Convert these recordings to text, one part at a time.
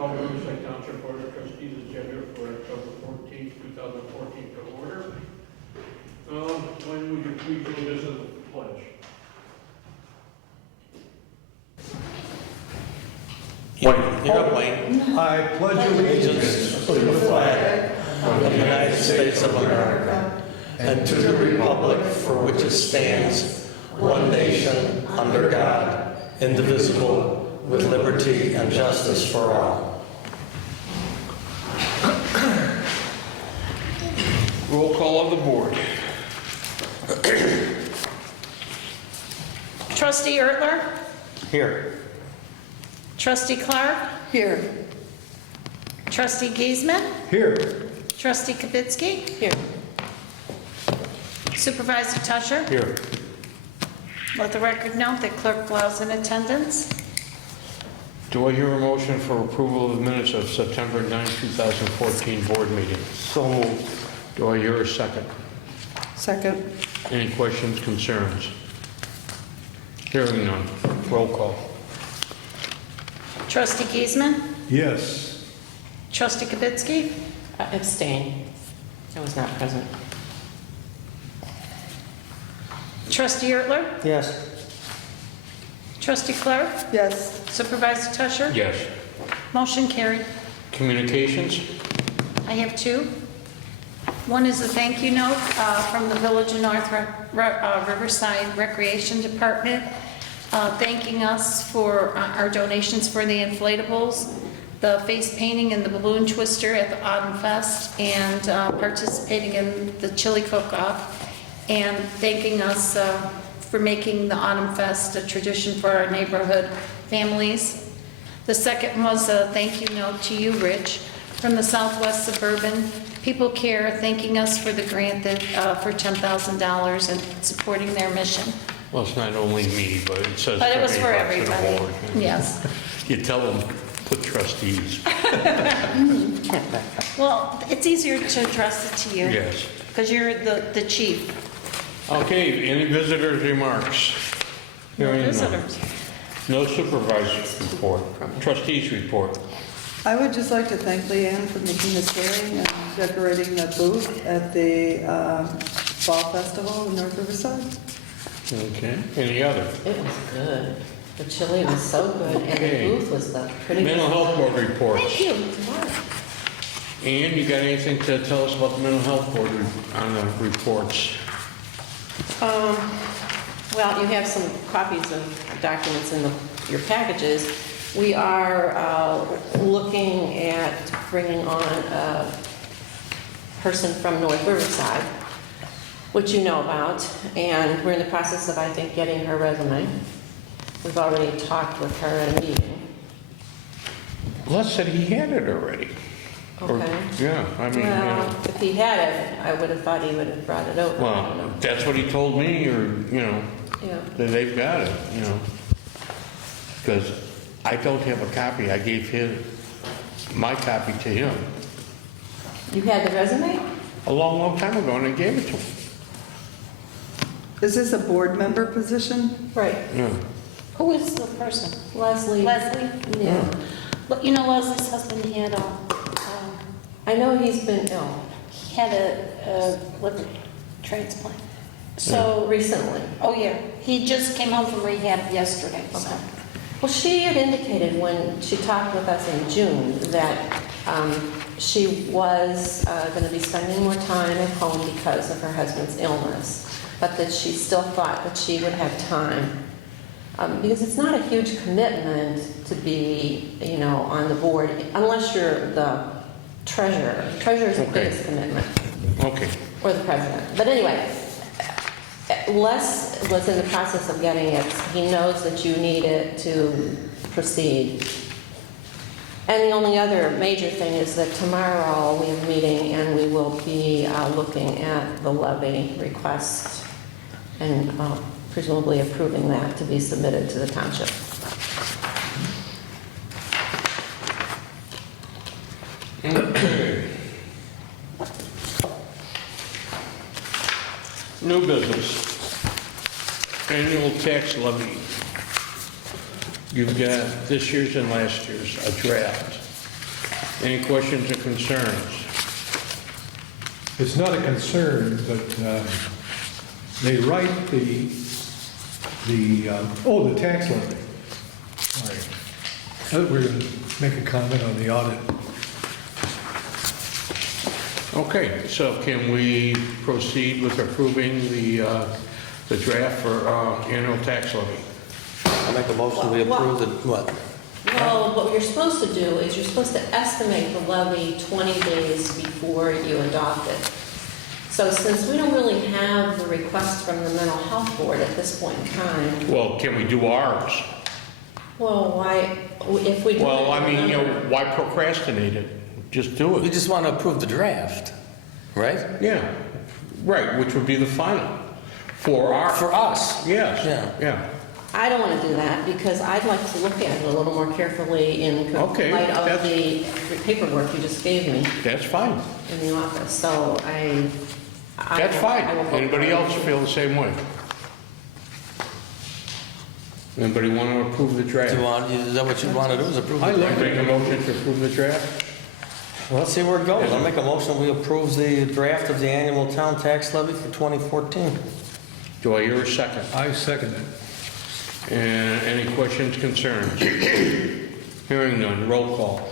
call the Riverside Township Board of Trustees agenda for October 14th, 2014 to order. When would you please do this as a pledge? You're up, Wayne. I pledge allegiance to the flag Of the United States of America and to the republic for which it stands, one nation, under God, indivisible, with liberty and justice for all. Roll call of the board. Trustee Ertler? Here. Trustee Clark? Here. Trustee Giesman? here. Trustee Kibitsky? Here. Supervisor Tusher? Here. Let the record note that Clerk Blough's in attendance. Do I hear a motion for approval of the minutes of September 9, 2014 board meeting? So moved. Do I hear a second? Second. Any questions, concerns? Hearing none. Roll call. Trustee Giesman? Yes. Trustee Kibitsky? Abstain. I was not present. Trustee Ertler? Yes. Trustee Clark? Yes. Supervisor Tusher? Yes. Motion carried. Communications? I have two. One is a thank you note from the Village of North Riverside Recreation Department, thanking us for our donations for the inflatables, the face painting and the balloon twister at the Autumn Fest, and participating in the chili cook-off, and thanking us for making the Autumn Fest a tradition for our neighborhood families. The second was a thank you note to you, Rich, from the Southwest Suburban People Care, thanking us for the grant that for $10,000 and supporting their mission. Well, it's not only me, but it says. But it was for $20 to the everybody. board. Yes. You tell them, put trustees. Well, it's easier to address it to you. Yes. Because you're the chief. Okay, any visitors' remarks? No Hearing none. visitors. No supervisors report. Trustees report. I would just like to thank Leanne for making this hearing and decorating the booth at the Fall Festival in North Riverside. Okay, any other? It was good. The chili was so good, and Okay. the booth was the pretty. Mental health board reports. Thank you. Ann, you got anything to tell us about the mental health board on the reports? Well, you have some copies of documents in your packages. We are looking at bringing on a person from North Riverside, which you know about, and we're in the process of, I think, getting her resume. We've already talked with her at a meeting. Les said he had it already. Or- Okay. Yeah, I mean, you Well, know, if he had it, I would have thought he would have brought it over. I don't know. well, that's what he told me, or, you know, Yeah. that they've got it, you know. Because I don't have a copy. I gave my copy to him You had the resume? a long, long time ago, and I gave it to him. Is this a board member position? Right. Yeah. Who is the person? Leslie. Leslie? Yeah. Look, you know Leslie's husband, he I know he's been ill had a liver transplant. So, recently. oh yeah, he just came home from rehab yesterday. So. Okay. Well, she had indicated when she talked with us in June that she was going to be spending more time at home because of her husband's illness, but that she still thought that she would have time. Because it's not a huge commitment to be, you know, on the board, unless you're the treasurer. Treasurer is the Okay. biggest commitment, Okay. or the president. But anyway, Les was in the process of getting it. He knows that you need it to proceed. And the only other major thing is that tomorrow we have a meeting and we will be looking at the levy request and presumably approving that to be submitted to the township. Okay. New business. Annual tax levy. You've got this year's and last year's, a draft. Any questions or concerns? It's not a concern, but they write the tax levy. All right. We're going to make a comment on the audit. Okay, so can we proceed with approving the draft for annual tax levy? I make a motion, we approve the, what? Well, what you're supposed to do is you're supposed to estimate the levy 20 days before you adopt it. So since we don't really have the request from the mental health board at this point in time, Well, can we do ours? well, why, if we do it Well, I in mean, November- why procrastinate it? Just do We it. just want to approve the draft, right? Yeah, right, which would be the final for our. For us. Yes, Yeah. yeah. I don't want to do that because I'd like to look at it a little more carefully in Okay, light of that's- the paperwork you just gave me That's fine. in the office. So I That's fine. I will vote Anybody for it. else feel the same way? Anybody want to approve the draft? Do you want, is that what you want to do, is approve the I draft? make a motion to approve the draft? Well, let's see where it goes. I'll make a motion, we approve the draft of the annual town tax levy for 2014. Do I hear a second? I second it. And any questions, concerns? Hearing none, roll call.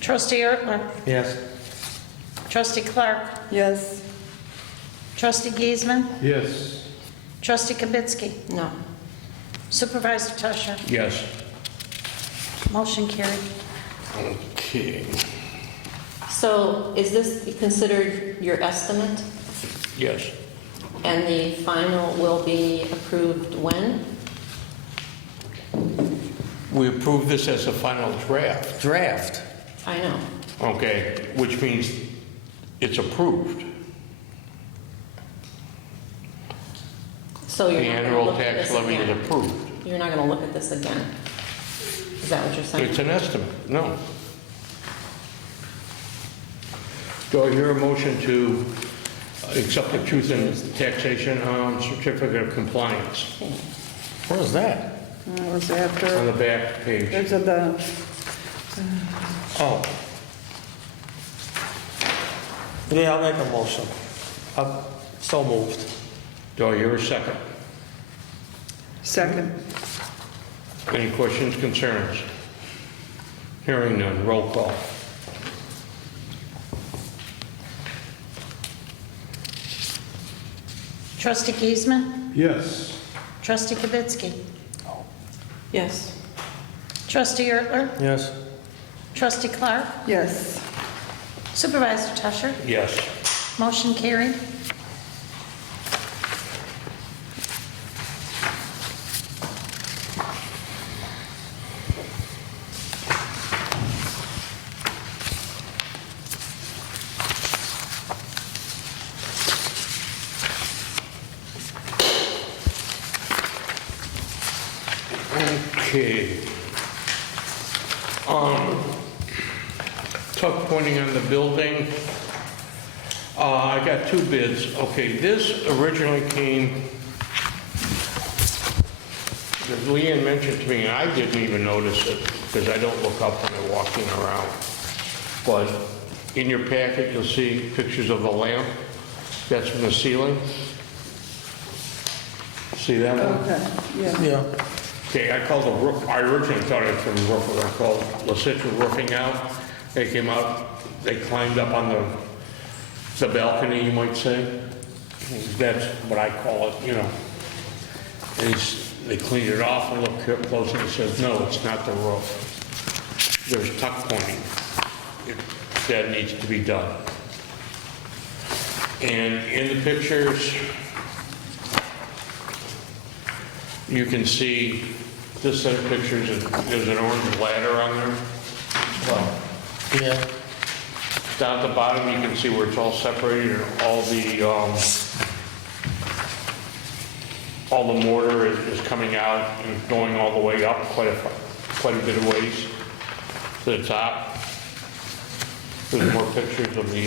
Trustee Ertler, Yes. Trustee Clark, Yes. Trustee Giesman, Yes. Trustee Kibitsky, No. Supervisor Tusher. Yes. Motion carried. Okay. So is this considered your estimate? Yes. And the final will be approved when? We approve this as a final draft, Draft. I know. okay, which means it's approved. So The you're not going to annual look at tax this levy is again? approved. You're not going to look at this again? Is that what you're saying? It's an estimate, no. Do I hear a motion to accept the truth in taxation certificate of compliance Okay. Where is that? That was on after, the back page? there's the, Oh. Yeah, I'll make a motion. So moved. Do I hear a second? second. Any questions, concerns? Hearing none, roll call. Trustee Giesman, Yes. Trustee Kibitsky, Yes. Trustee Ertler, Yes. Trustee Clark, Yes. Supervisor Tusher. Yes. Motion carried. Okay. Tuck pointing on the building. I got two bids. Okay, this originally came, as Leanne mentioned to me, and I didn't even notice it because I don't look up when I'm walking around. But in your packet, you'll see pictures of the lamp that's from the ceiling. See that one? Okay, yeah. Yeah. Okay, I called the roof, I originally thought it was from the roofer, I called La Citra Roofing out. They came out, they climbed up on the balcony, you might say. That's what I call it, you know. And they cleaned it off and looked close and says, no, it's not the roof. There's tuck pointing. That needs to be done. And in the pictures, you can see this set of pictures, there's an orange ladder on there. Well, Yeah. down at the bottom, you can see where it's all separated and all the mortar is coming out and going all the way up quite a bit of ways to the top. There's more pictures of the,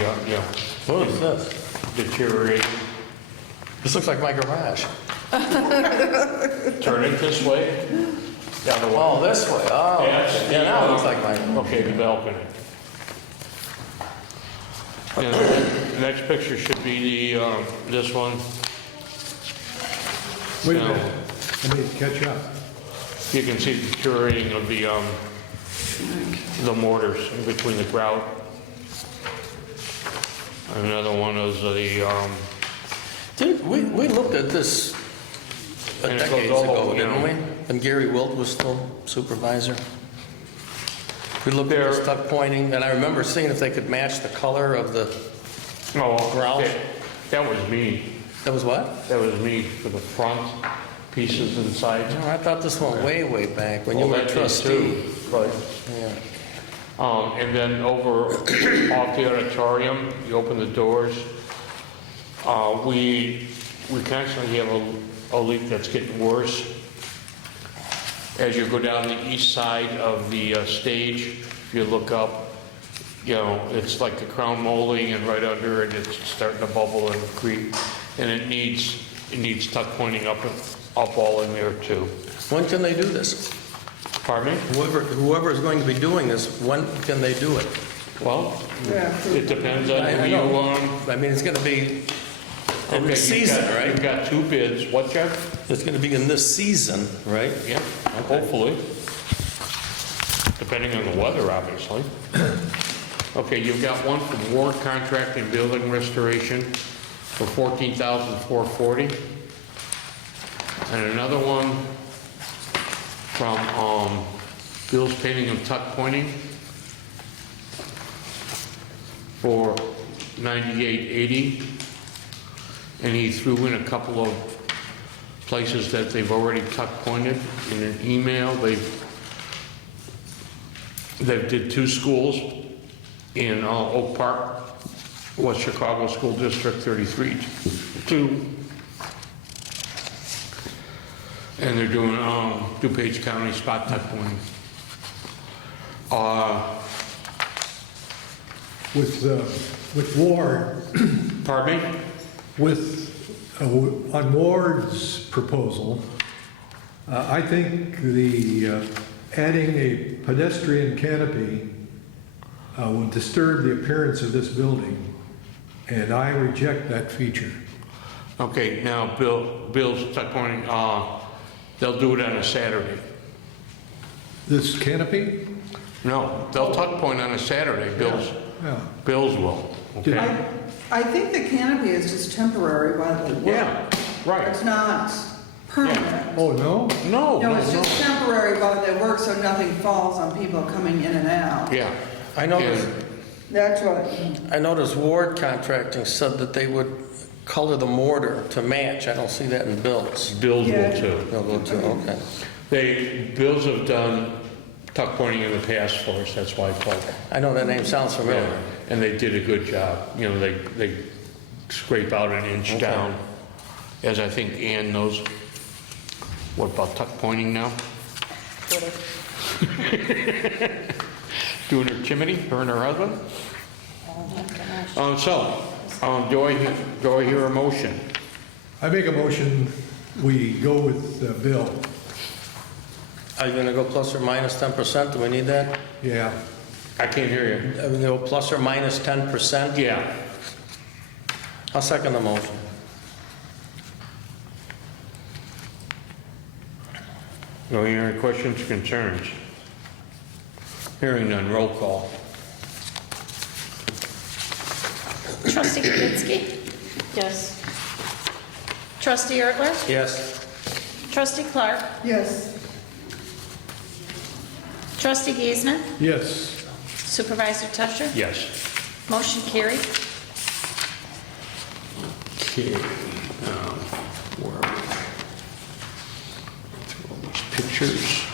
What is this? deteriorating. This looks like my garage. Turn it this way. The other one. Oh, this way, oh, That's yeah, now it looks like mine. Okay, the balcony. And the next picture should be the, this one. Wait a No. minute, let me catch up. You can see the curing of the mortars in between the grout. Another one is We looked at this And it goes decades all ago, over, you didn't know. we? And Gary Wilt was still supervisor. We looked at There- this tuck pointing, and I remember seeing if they could match the color of the, Grout? that was me. that was what? That was me for the front pieces inside. No, I thought this went way, way back, when you Well, were a that did trustee. too, Right. Yeah. And then over off the auditorium, you open the doors. We constantly have a leak that's getting worse. As you go down the east side of the stage, if you look up, you know, it's like the crown molding and right under it, it's starting to bubble and creep. And it needs tuck pointing up all in there too. When can they do this? Pardon me? Whoever is going to be doing this, when can they do it? Well, Yeah. it depends on I who you, know. I mean, it's going to be in okay, this season, You've right? got 2 bids. What, Jeff? It's going to be in this season, right? Yeah, hopefully. Depending on the weather, obviously. Okay, you've got one from Ward Contract and Building Restoration for $14,440. And another one from Bill's Painting and Tuck Pointing for $98.80. And he threw in a couple of places that they've already tuck pointed in an email. They've did 2 schools in Oak Park, West Chicago School District 33-2. And they're doing DuPage County spot tuck pointing. With Ward, Pardon me? on Ward's proposal, I think adding a pedestrian canopy will disturb the appearance of this building, and I reject that feature. Okay, now Bill's tuck pointing, they'll do it on a Saturday. This canopy? No, they'll tuck point on a Saturday, Yeah. Bill's will, Did- okay? I think the canopy is just temporary while they work. Yeah, right. It's not permanent. Oh, no? No, No, no, it's no. just temporary while they work, so nothing falls on people coming in and out. Yeah. I noticed, That's what, I noticed Ward Contracting said that they would color the mortar to match. I don't see that in Bill's. Bill's will Yeah. too. They'll go to, okay. Bills have done tuck pointing in the past for us, that's why I called it. I know that name sounds familiar. And they did a good job. You know, they scrape out an inch Okay. down, as I think Ann knows. What about tuck pointing now? Doing her chimney, her and her husband? Do I hear a motion? I make a motion, we go with Bill. Are you going to go plus or minus 10%? Do we need that? Yeah. I can't hear you. Are we going to go plus or minus 10%? Yeah. I'll second the motion. No, any questions, concerns? Hearing none, roll call. Trustee Kavitsky? Yes. Trustee Ertler? Yes. Trustee Clark? yes. Trustee Giesman? Yes. Supervisor Tusher? Yes. Motion carried. Okay, where are we? Through all these pictures.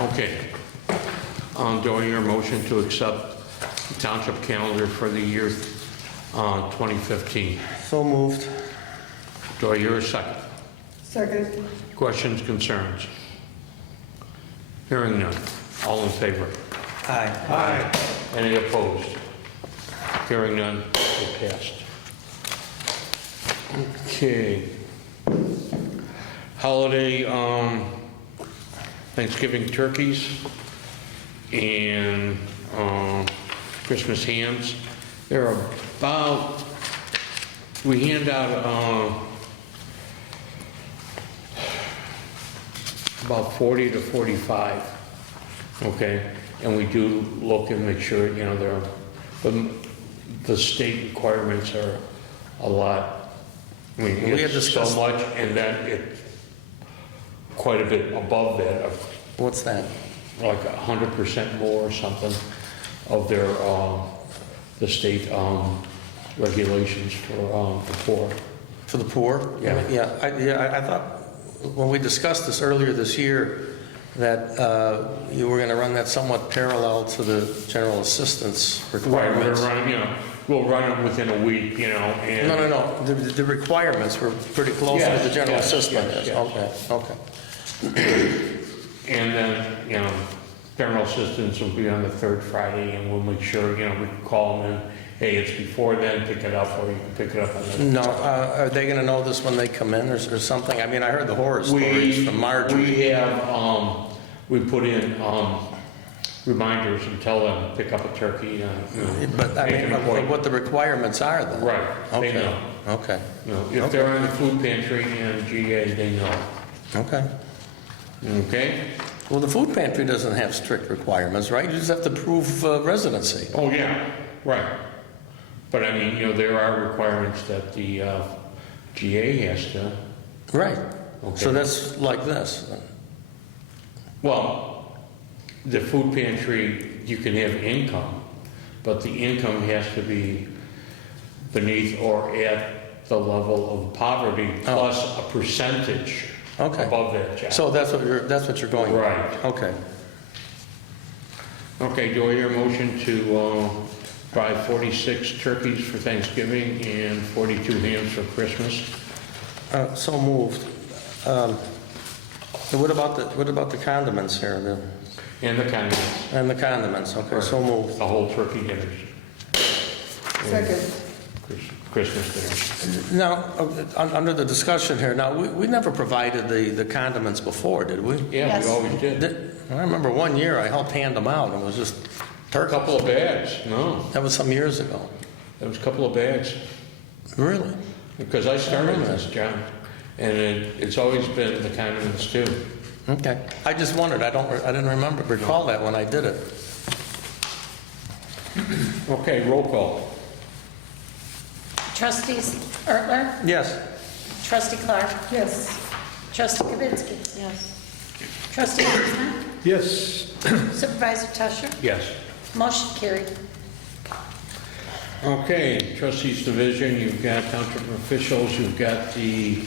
Okay. Do I hear a motion to accept the township calendar for the year 2015? So moved. Do I hear a second? Second, Questions, concerns? Hearing none. All in favor? Aye. Aye. Any opposed? Hearing none, it passed. Okay. holiday, Thanksgiving turkeys and Christmas hams. They're about, we hand out about 40 to 45, okay? And we do look and make sure, you know, the state requirements are a lot. I mean, We had it's so discussed- much, and then it's quite a bit above that, of What's that? like 100% more or something of their, the state regulations for the poor. For the poor? Yeah. Yeah, I thought, when we discussed this earlier this year, that you were gonna run that somewhat parallel to the general assistance Right, we're requirements. running, you know, we'll run it within a week, you know, and. No, the requirements were pretty close to Yes, the general yes, assistance. yes, yes. Okay. And then, you know, general assistance will be on the third Friday, and we'll make sure, you know, we can call them in, hey, it's before then, pick it up, or you can pick it up on the. No, are they gonna know this when they come in or something? I mean, I heard the horror stories from Marjorie. We have, we put in reminders and tell them, pick up a turkey, you know, But I make mean, an appointment. what the requirements are then? Right, they Okay, know. okay, You know, if they're in the food pantry and GA, they know. okay. Okay? Well, the food pantry doesn't have strict requirements, right? You just have to prove residency. Oh, yeah, right. But I mean, you know, there are requirements that the GA has to. Right. Okay. So that's like this. Well, the food pantry, you can have income, but the income has to be beneath or at the level of poverty plus a percentage Okay. above that, Jack. So that's what you're going with? Right. Okay. Okay, do I hear a motion to buy 46 turkeys for Thanksgiving and 42 hams for Christmas? So moved. What about the condiments here? And the condiments, And the condiments, okay, so moved. the whole turkey dinners, Second. Christmas dinners. Now, under the discussion here, now, we never provided the condiments before, did we? Yeah, Yes. we always did. I remember one year I helped hand them out, and it was just A turkey. couple of bags, no, That was some years ago. that was a couple of bags. Really? Because I started this, John, and it's always been the condiments too. Okay. I just wondered, I didn't recall that when I did it. Okay, roll call. Trustees Ertler, Yes. trustee Clark, Yes. trustee Kavitsky, Yes. trustee Giesman, Yes, supervisor Tusher, Yes. motion carried. Okay, trustees division, you've got township officials, you've got the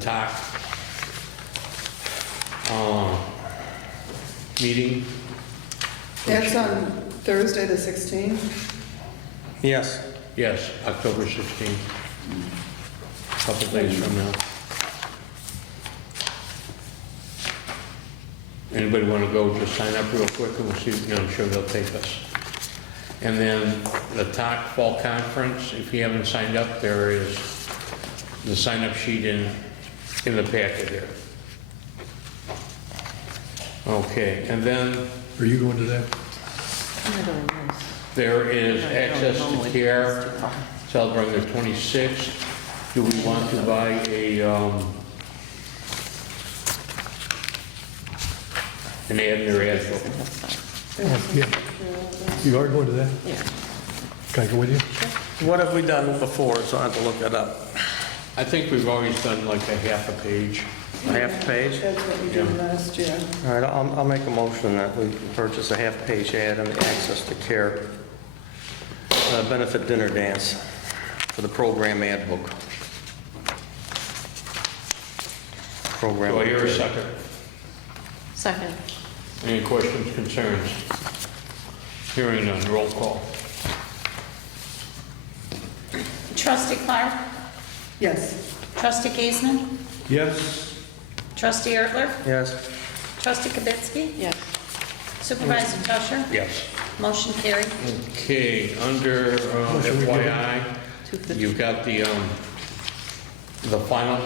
TAC meeting. That's on Thursday, the 16th. Yes. Yes, October 16th. Couple days from now. Anybody want to go, just sign up real quick and we'll see, you know, I'm sure they'll take us. And then the TAC Fall Conference, if you haven't signed up, there is the sign-up sheet in the packet here. Okay, and then are you going to that? there is access to care, celebrating the 26th. Do we want to buy an ad in their ad book? Yeah. You are going to that? Yeah. Can I go with you? What have we done before, so I have to look it up? I think we've always done like a half a page. A half page? That's what we did last year. All right, I'll make a motion that we purchase a half-page ad on the Access to Care benefit dinner dance for the program ad book. Program. Do I hear a second? Second. Any questions, concerns? Hearing none, roll call. Trustee Clark, Yes. trustee Giesman, Yes, trustee Ertler, Yes. trustee Kavitsky, Yes. supervisor Tusher, Yes. motion carried. Okay, under FYI, you've got the final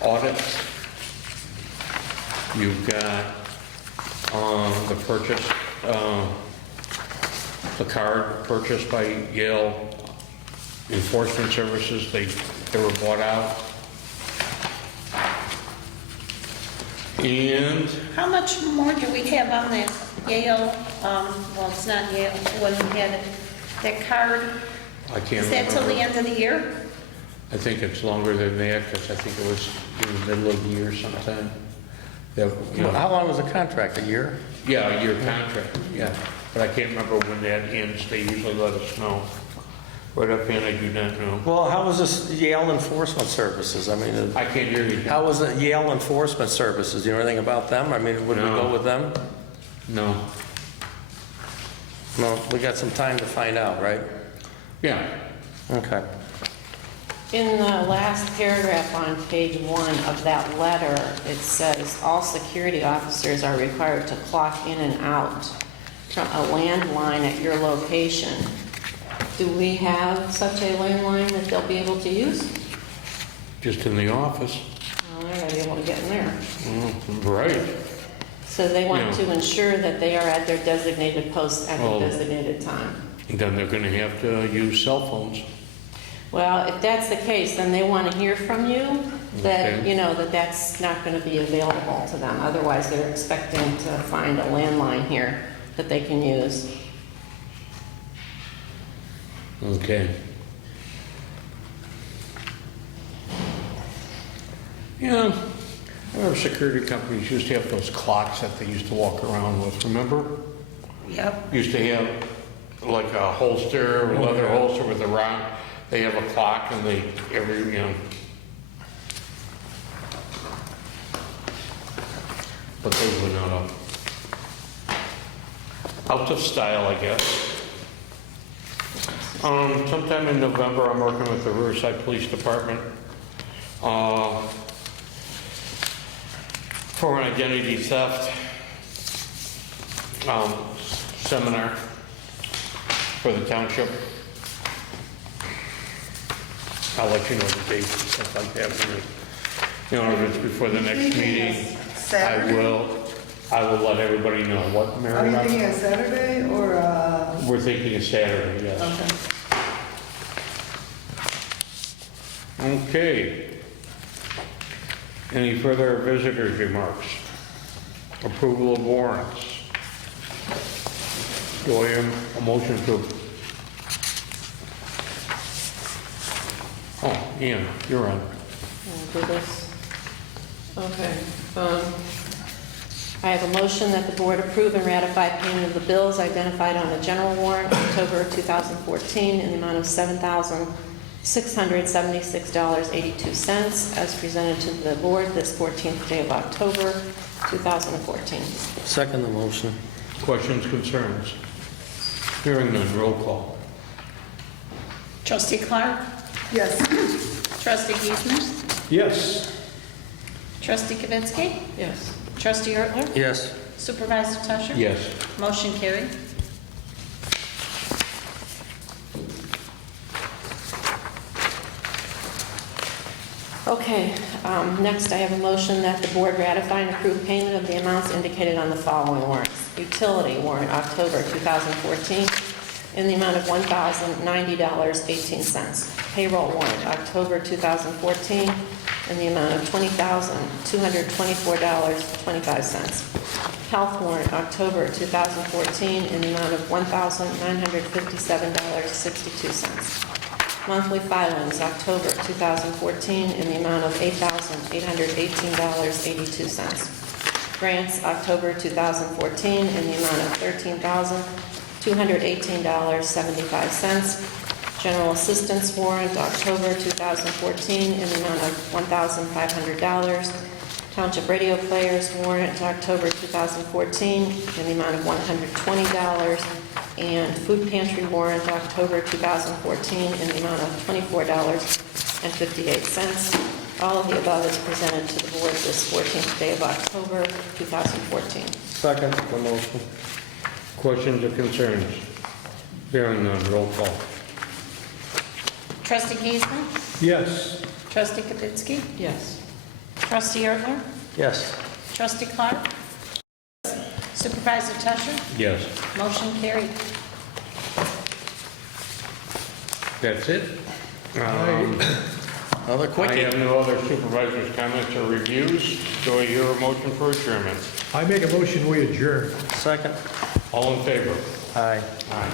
audit. You've got the purchase, the card purchased by Yale Enforcement Services. They were bought out. And How much more do we have on that Yale, well, it's not Yale, when we had it, that card? I can't Is that till the remember. end of the year? I think it's longer than that because I think it was in the middle of the year sometime. That, you know, How long was the contract, a year? yeah, a year contract, yeah. But I can't remember when that ends. They usually let us know. Right offhand, I do not know. Well, how was this Yale Enforcement Services? I mean, I can't hear you. how was it Yale Enforcement Services? Do you know anything about them? I mean, would we No. go with them? No. No, we got some time to find out, right? Yeah. Okay. In the last paragraph on page 1 of that letter, it says, "All security officers are required to clock in and out from a landline at your location." Do we have such a landline that they'll be able to use? Just in the office. Well, they're gonna be able to get in there. Right. So they want Yeah. to ensure that they are at their designated posts at the Well- designated time. Then they're going to have to use cell phones. Well, if that's the case, then they want to hear from you that, Okay. you know, that that's not going to be available to them. Otherwise, they're expecting to find a landline here that they can use. Okay. Yeah. I remember security companies used to have those clocks that they used to walk around with, remember? Yep. Used to have like a holster, a leather holster with a round. They have a clock and they, you know. But those were not out of style, I guess. Sometime in November, I'm working with the Riverside Police Department for an identity theft seminar for the township. I'll let you know the dates and stuff like that when you know, if it's before the next meeting. Saturday? I will let everybody know. What, Mary? Are you thinking a Saturday or We're thinking of Saturday, yes. okay. Okay. Any further visitors' remarks? Approval of warrants. Do I have a motion to? Oh, Ian, you're on. I'll do this. Okay. I have a motion that the board approve and ratify payment of the bills identified on the general warrant, October 2014, in the amount of $7,676.82 as presented to the board this 14th day of October 2014. Second the motion. Questions, concerns? Hearing none, roll call. Trustee Clark? Yes. Trustee Giesman? Yes. Trustee Kavitsky? Yes. Trustee Ertler? Yes. Supervisor Tusher? Yes. Motion carried. Okay, next I have a motion that the board ratify and approve payment of the amounts indicated on the following warrants. Utility warrant, October 2014, in the amount of $1,090.18. Payroll warrant, October 2014, in the amount of $20,224.25. Health warrant, October 2014, in the amount of $1,957.62. Monthly filings, October 2014, in the amount of $8,818.82. Grants, October 2014, in the amount of $13,218.75. General assistance warrant, October 2014, in the amount of $1,500. Township radio players warrant, October 2014, in the amount of $120. And food pantry warrant, October 2014, in the amount of $24.58. All of the above is presented to the board this 14th day of October 2014. Second the motion. Questions or concerns? Hearing none, roll call. Trustee Giesman? Yes. Trustee Kavitsky? Yes. Trustee Ertler? Yes. Trustee Clark? Supervisor Tusher? Yes. Motion carried. That's it. Another I quickie. have no other supervisors' comments or reviews. Do I hear a motion for adjournment? I make a motion, we adjourn. Second. All in favor? Aye. Aye.